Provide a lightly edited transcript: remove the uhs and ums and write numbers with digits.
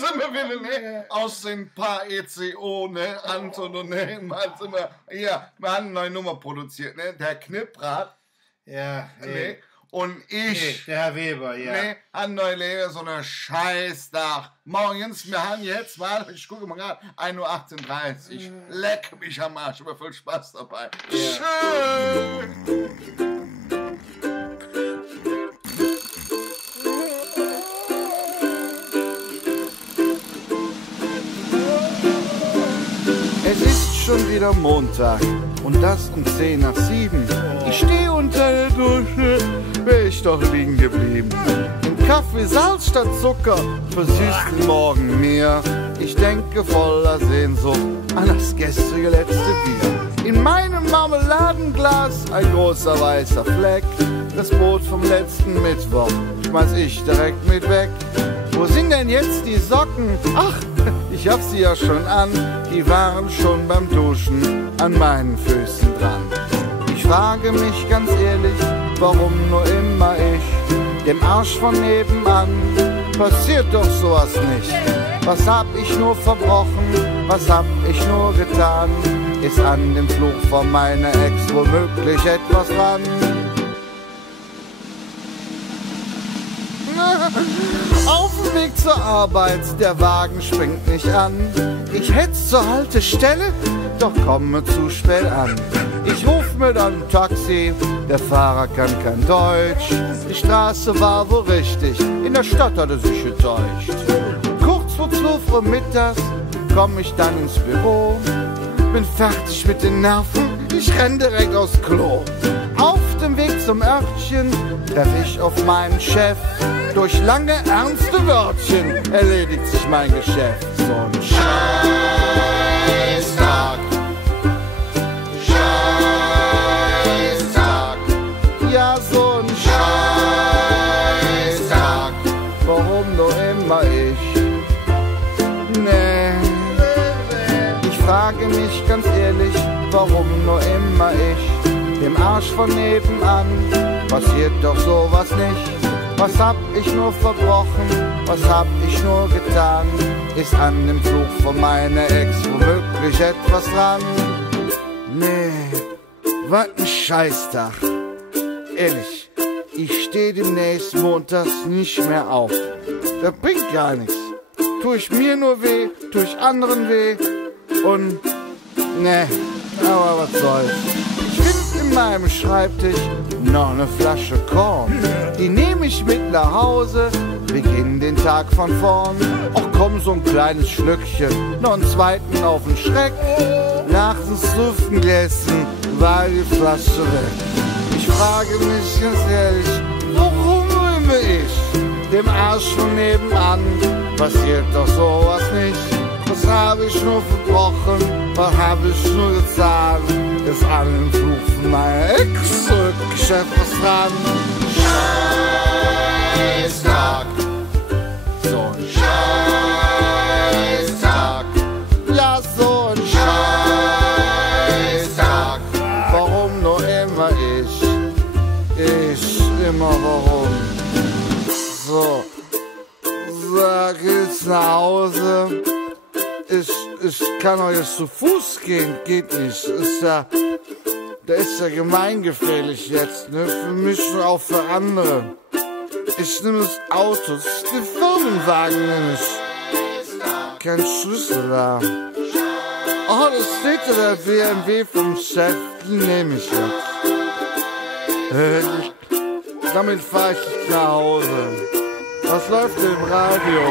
sind wir wieder, ne? Aus den paar ECO, ne? Anton und ne? Mal sind wir, hier, wir haben eine neue Nummer produziert, ne? Der Knipprad. Ja, Ne? Und ich, der Herr Weber, ja. ne? An Neulehrer so eine Scheißdach. Morgens, wir haben jetzt mal, ich gucke mal gerade, 1:38 Uhr. Leck mich am Arsch, aber viel Spaß dabei. Schön! Es ist schon wieder Montag und das um 6:50. Ich stehe unter der Dusche, wär ich doch liegen geblieben. Im Kaffee Salz statt Zucker, versüßten Morgen mir. Ich denke voller Sehnsucht an das gestrige letzte Bier. In meinem Marmeladenglas ein großer weißer Fleck. Das Brot vom letzten Mittwoch schmeiß ich direkt mit weg. Wo sind denn jetzt die Socken? Ach, ich hab sie ja schon an. Die waren schon beim Duschen an meinen Füßen dran. Ich frage mich ganz ehrlich, warum nur immer ich, dem Arsch von nebenan, passiert doch sowas nicht. Was hab ich nur verbrochen, was hab ich nur getan? Ist an dem Fluch von meiner Ex womöglich etwas dran? Auf dem Weg zur Arbeit, der Wagen springt nicht an. Ich hetz zur Haltestelle, doch komme zu spät an. Ich ruf mir dann ein Taxi, der Fahrer kann kein Deutsch. Die Straße war wohl richtig, in der Stadt hat er sich getäuscht. Kurz vor 12 Uhr mittags komm ich dann ins Büro. Bin fertig mit den Nerven, ich renn direkt aufs Klo. Auf dem Weg zum Örtchen treff ich auf meinen Chef. Durch lange, ernste Wörtchen erledigt sich mein Geschäft. So ein Scheißtag. Scheißtag. Ja, so ein Scheißtag. Warum nur immer ich? Nee. Ich frage mich ganz ehrlich, warum nur immer ich? Dem Arsch von nebenan passiert doch sowas nicht. Was hab ich nur verbrochen, was hab ich nur getan? Ist an dem Fluch von meiner Ex womöglich etwas dran? Nee, was ein Scheißtag. Ehrlich, ich steh demnächst montags nicht mehr auf. Das bringt gar nichts. Tu ich mir nur weh, tu ich anderen weh. Und, nee, aber was soll's. Ich find in meinem Schreibtisch noch eine Flasche Korn. Die nehme ich mit nach Hause, beginn den Tag von vorn. Och komm, so ein kleines Schlückchen, noch einen zweiten auf den Schreck. Nach dem Suffengläschen war die Flasche weg. Ich frage mich ganz ehrlich, warum immer ich? Dem Arsch von nebenan passiert doch sowas nicht. Was habe ich nur verbrochen, was habe ich nur getan? Ist an den Fluch von meiner Ex zurückgeschäft was dran. Scheißtag. So ein Scheißtag. Ja, so ein Scheißtag. Warum nur immer ich? Ich immer warum? So, sag jetzt nach Hause. Ich kann auch jetzt zu Fuß gehen, geht nicht. Der ist ja gemeingefährlich jetzt, ne? Für mich und auch für andere. Ich nehme das Auto, den Firmenwagen nehme ich. Kein Schlüssel da. Oh, das steht ja der BMW vom Chef, die nehme ich jetzt. Damit fahre ich nach Hause. Was läuft im Radio?